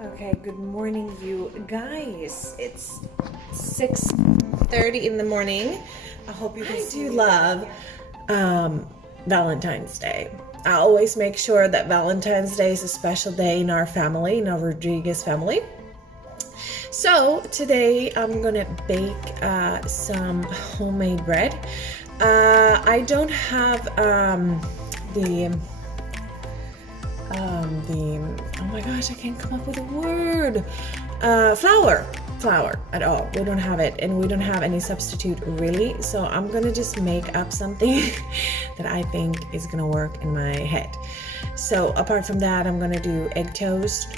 Okay, good morning, you guys. It's 6:30 in the morning. I hope you guys do love Valentine's Day. I always make sure that Valentine's Day is a special day in our family, in our Rodriguez family. So today I'm gonna bake some homemade bread. I don't have oh my gosh, I can't come up with a word. Flour at all. We don't have it, and we don't have any substitute really. So I'm gonna just make up something that I think is gonna work in my head. So apart from that, I'm gonna do egg toast,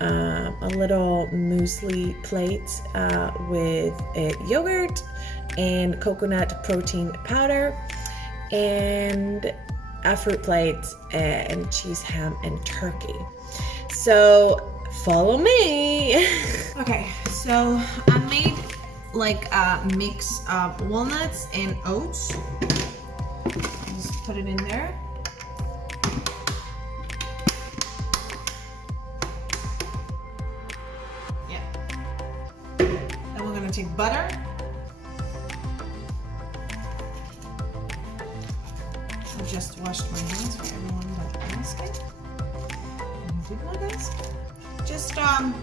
a little muesli plate with yogurt and coconut protein powder, and a fruit plate and cheese, ham, and turkey. So follow me. Okay, so I made like a mix of walnuts and oats. Just put it in there. Yeah. Then we're gonna take butter. I just washed my hands for everyone that asked it. You did my best. Just I'm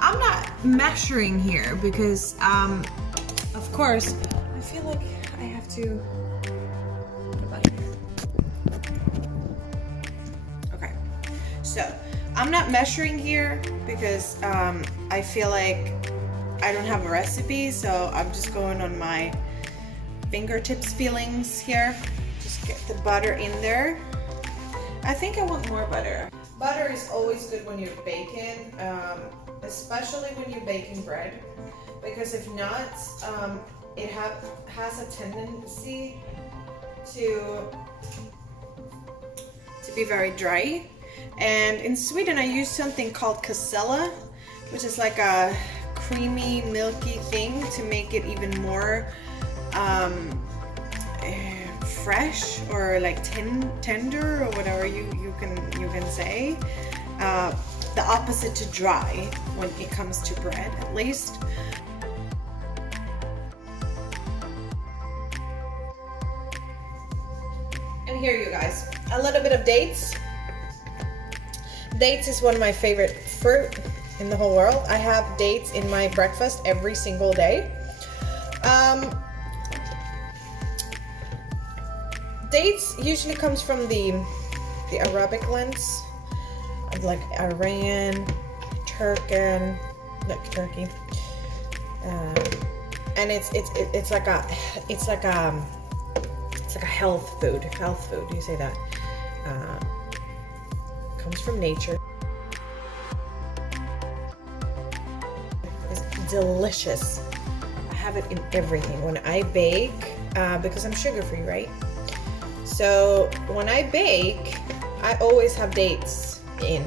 not measuring here because of course I feel like I have to put the butter here. Okay, so I'm not measuring here because I feel like I don't have a recipe, so I'm just going on my fingertips feelings here. Just get the butter in there. I think I want more butter. Butter is always good when you're baking, especially when you're baking bread, because if not, it has a tendency to be very dry. And in Sweden I use something called kasella, which is like a creamy, milky thing to make it even more fresh, or like tender, or whatever you can say. The opposite to dry when it comes to bread, at least. And here, you guys, a little bit of dates. Dates is one of my favorite fruit in the whole world. I have dates in my breakfast every single day. Dates usually comes from the Arabic lands, like Iran, Turkey, and it's like a health food. You say that? Comes from nature. It's delicious. I have it in everything. When I bake, because I'm sugar-free, right? So when I bake, I always have dates in.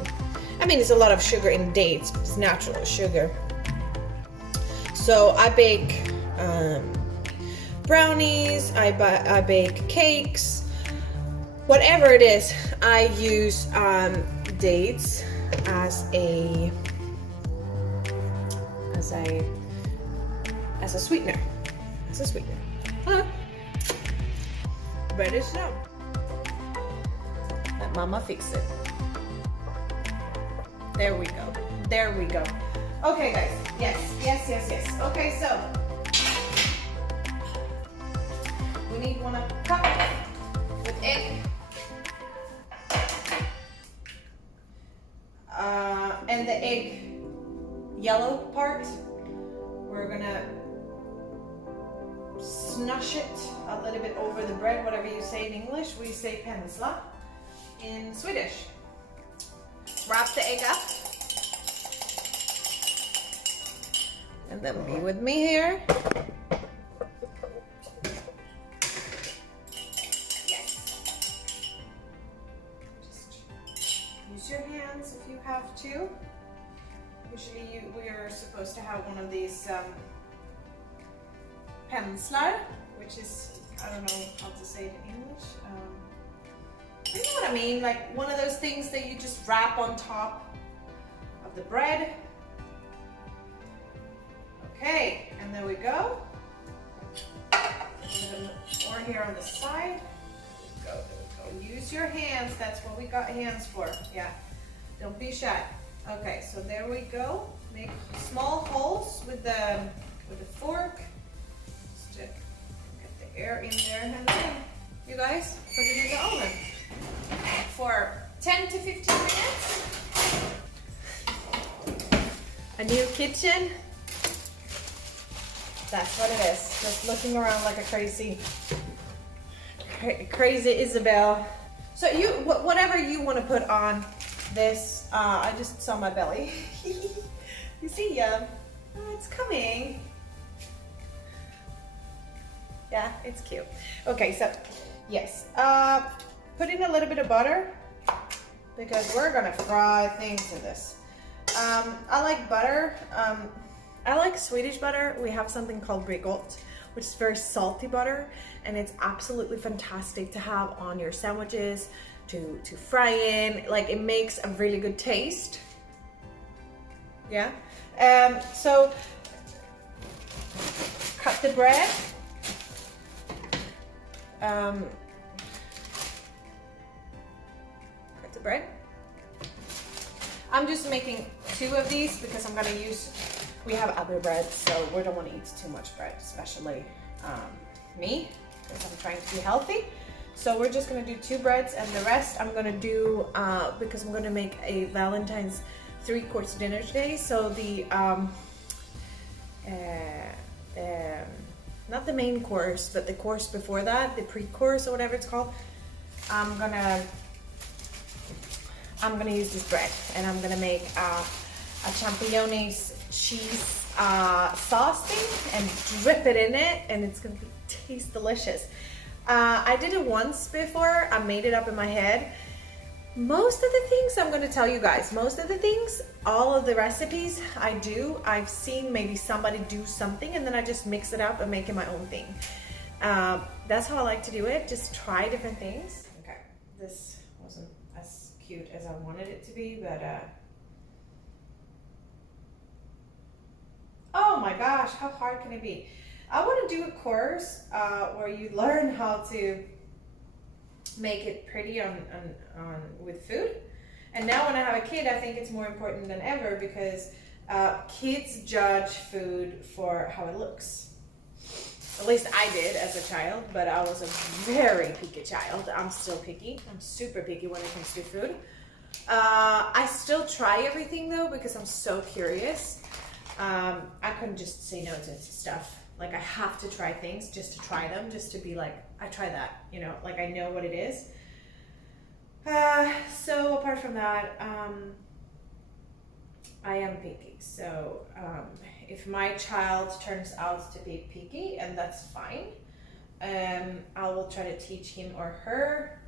I mean, there's a lot of sugar in dates, but it's natural sugar. So I bake brownies, I bake cakes, whatever it is. I use dates as a sweetener. Bread is done. Let mama fix it. There we go. Okay, guys. Yes. Okay, so we need 1 cup with egg. And the egg yellow part, we're gonna snush it a little bit over the bread, whatever you say in English. We say pensla in Swedish. Wrap the egg up. And then be with me here. Yes. Just use your hands if you have to. Usually we are supposed to have one of these penslar, which is, I don't know how to say it in English. You know what I mean? Like one of those things that you just wrap on top of the bread. Okay, and there we go. A little bit more here on the side. There we go. Use your hands. That's what we got hands for. Yeah. Don't be shy. Okay, so there we go. Make small holes with the fork. Stick. Get the air in there, and then you guys put it in the oven for 10 to 15 minutes. A new kitchen. That's what it is. Just looking around like a crazy Isabel. So you, whatever you want to put on this, I just saw my belly. You see, yeah, it's coming. Yeah, it's cute. Okay, so yes, put in a little bit of butter because we're gonna fry things in this. I like butter. I like Swedish butter. We have something called Bregott, which is very salty butter, and it's absolutely fantastic to have on your sandwiches, to fry in. Like, it makes a really good taste. Yeah. So cut the bread. Cut the bread. I'm just making 2 of these because I'm gonna use, we have other bread, so we don't want to eat too much bread, especially me, because I'm trying to be healthy. So we're just gonna do 2 breads, and the rest I'm gonna do because I'm gonna make a Valentine's 3-course dinner today. So the not the main course, but the course before that, the pre-course or whatever it's called, I'm gonna use this bread, and I'm gonna make a champignons cheese sauce thing and drip it in it, and it's gonna taste delicious. I did it once before. I made it up in my head. Most of the things I'm going to tell you guys, all of the recipes I've seen maybe somebody do something, and then I just mix it up and make it my own thing. That's how I like to do it. Just try different things. Okay, this wasn't as cute as I wanted it to be, but oh my gosh, how hard can it be? I want to do a course where you learn how to make it pretty on with food. And now when I have a kid, I think it's more important than ever, because kids judge food for how it looks. At least I did as a child, but I was a very picky child. I'm still picky. I'm super picky when it comes to food. I still try everything though, because I'm so curious. I couldn't just say no to stuff. Like, I have to try things just to try them, just to be like, I try that, you know, like I know what it is. So apart from that, I am picky. So if my child turns out to be picky, and that's fine, I will try to teach him or her,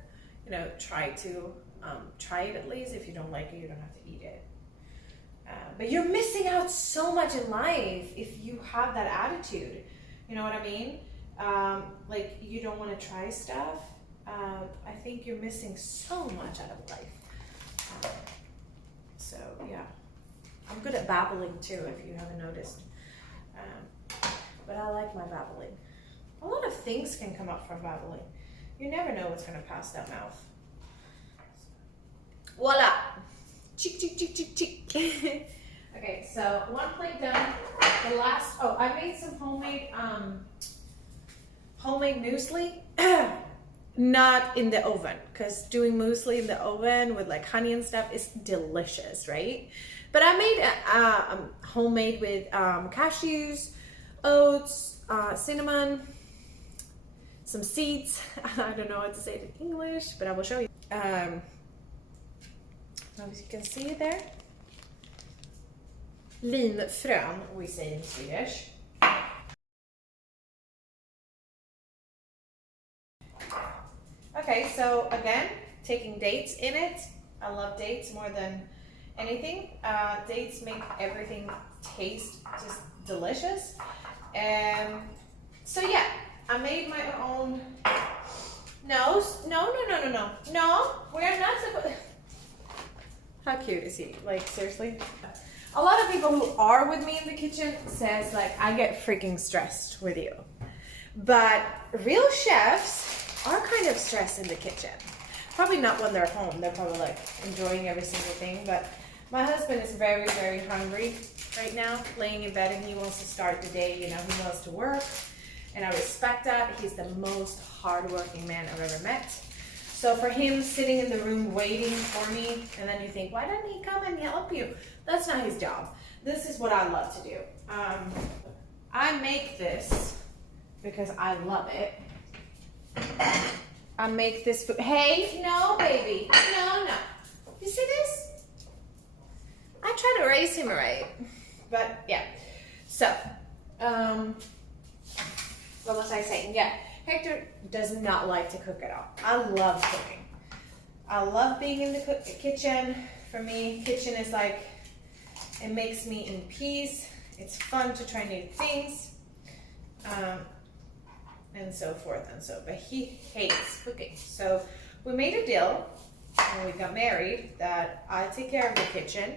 you know, try it at least. If you don't like it, you don't have to eat it. But you're missing out so much in life if you have that attitude. You know what I mean? Like, you don't want to try stuff. I think you're missing so much out of life. So yeah, I'm good at babbling too, if you haven't noticed. But I like my babbling. A lot of things can come up from babbling. You never know what's going to pass that mouth. Voila! Chick, chick, chick, chick, chick. Okay, so 1 plate done. The last, I made some homemade muesli. Not in the oven, because doing muesli in the oven with like honey and stuff is delicious, right? But I made homemade with cashews, oats, cinnamon, some seeds. I don't know how to say it in English, but I will show you. As you can see it there. Linfrön, we say in Swedish. Okay, so again, taking dates in it. I love dates more than anything. Dates make everything taste just delicious. So yeah, I made my own. No, we're not supposed. How cute is he? Like, seriously? A lot of people who are with me in the kitchen says, like, I get freaking stressed with you. But real chefs are kind of stressed in the kitchen. Probably not when they're home. They're probably, like, enjoying every single thing. But my husband is very, very hungry right now, laying in bed, and he wants to start the day. You know, he wants to work, and I respect that. He's the most hardworking man I've ever met. So for him sitting in the room waiting for me, and then you think, why doesn't he come and help you? That's not his job. This is what I love to do. I make this because I love it. I make this food. Hey, no, baby. No, no. You see this? I try to raise him right. But yeah. So, what was I saying? Yeah. Hector does not like to cook at all. I love cooking. I love being in the kitchen. For me, kitchen is like, it makes me in peace. It's fun to try new things, and so forth and so. But he hates cooking. So we made a deal when we got married that I take care of the kitchen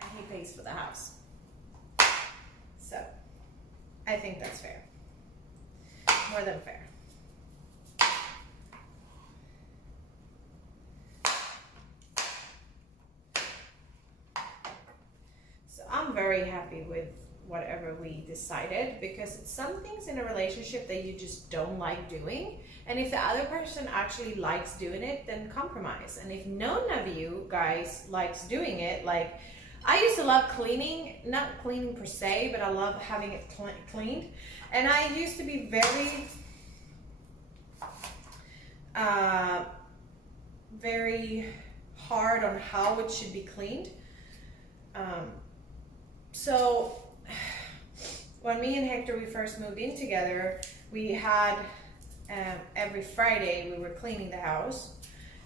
and he pays for the house. So I think that's fair. More than fair. So I'm very happy with whatever we decided, because it's some things in a relationship that you just don't like doing, and if the other person actually likes doing it, then compromise. And if none of you guys likes doing it, like I used to love cleaning, not cleaning per se, but I love having it cleaned. And I used to be very, very hard on how it should be cleaned. So when me and Hector, we first moved in together, we had every Friday we were cleaning the house.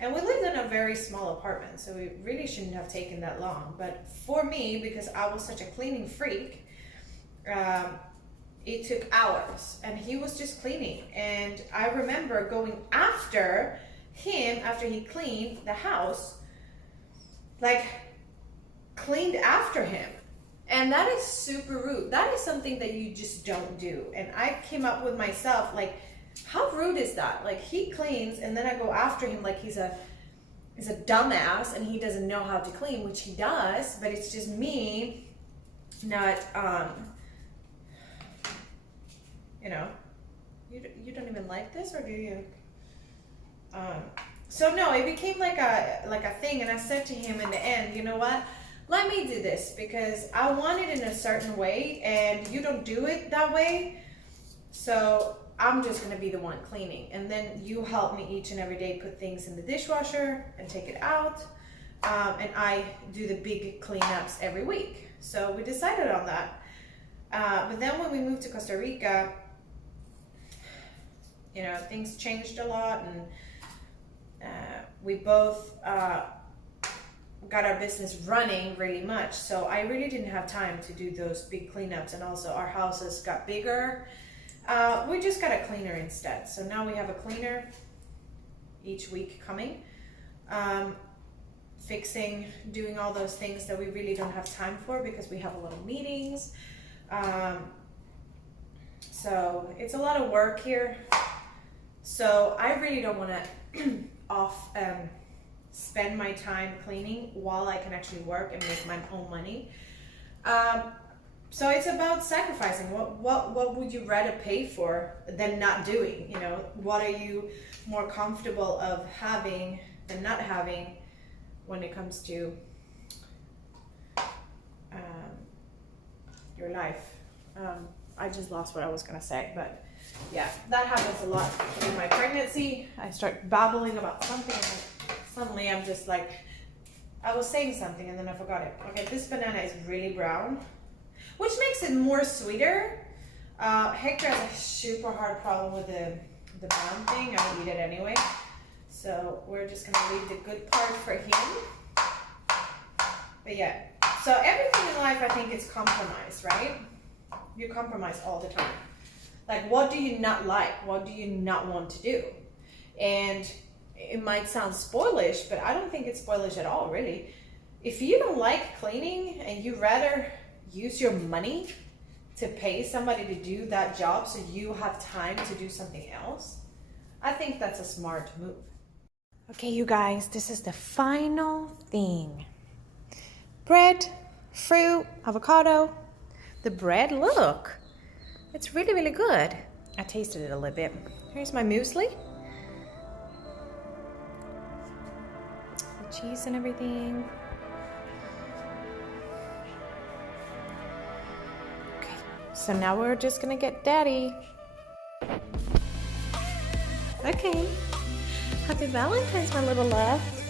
And we lived in a very small apartment, so we really shouldn't have taken that long. But for me, because I was such a cleaning freak, it took hours, and he was just cleaning. And I remember going after him after he cleaned the house, like cleaned after him. And that is super rude. That is something that you just don't do. And I came up with myself, like, how rude is that? Like, he cleans and then I go after him like he's a dumbass and he doesn't know how to clean, which he does, but it's just me not, you know, you don't even like this, or do you? So no, it became like a thing, and I said to him in the end, you know what? Let me do this because I want it in a certain way and you don't do it that way. So I'm just gonna be the one cleaning, and then you help me each and every day put things in the dishwasher and take it out, and I do the big cleanups every week. So we decided on that. But then when we moved to Costa Rica, you know, things changed a lot, and we both got our business running really much. So I really didn't have time to do those big cleanups, and also our houses got bigger. We just got a cleaner instead. So now we have a cleaner each week coming, fixing, doing all those things that we really don't have time for because we have a lot of meetings. So it's a lot of work here. So I really don't want to spend my time cleaning while I can actually work and make my own money. So it's about sacrificing. What would you rather pay for than not doing? You know, what are you more comfortable of having than not having when it comes to your life? I just lost what I was gonna say, but yeah, that happens a lot in my pregnancy. I start babbling about something, and suddenly I'm just like, I was saying something and then I forgot it. Okay, this banana is really brown, which makes it more sweeter. Hector has a super hard problem with the brown thing. I would eat it anyway. So we're just gonna leave the good part for him. But yeah, so everything in life, I think, is compromise, right? You compromise all the time. Like, what do you not like? What do you not want to do? And it might sound spoilish, but I don't think it's spoilish at all, really. If you don't like cleaning and you rather use your money to pay somebody to do that job so you have time to do something else, I think that's a smart move. Okay, you guys, this is the final thing. Bread, fruit, avocado. The bread, look, it's really, really good. I tasted it a little bit. Here's my muesli. The cheese and everything. Okay, so now we're just gonna get Daddy. Okay, happy Valentine's, my little love.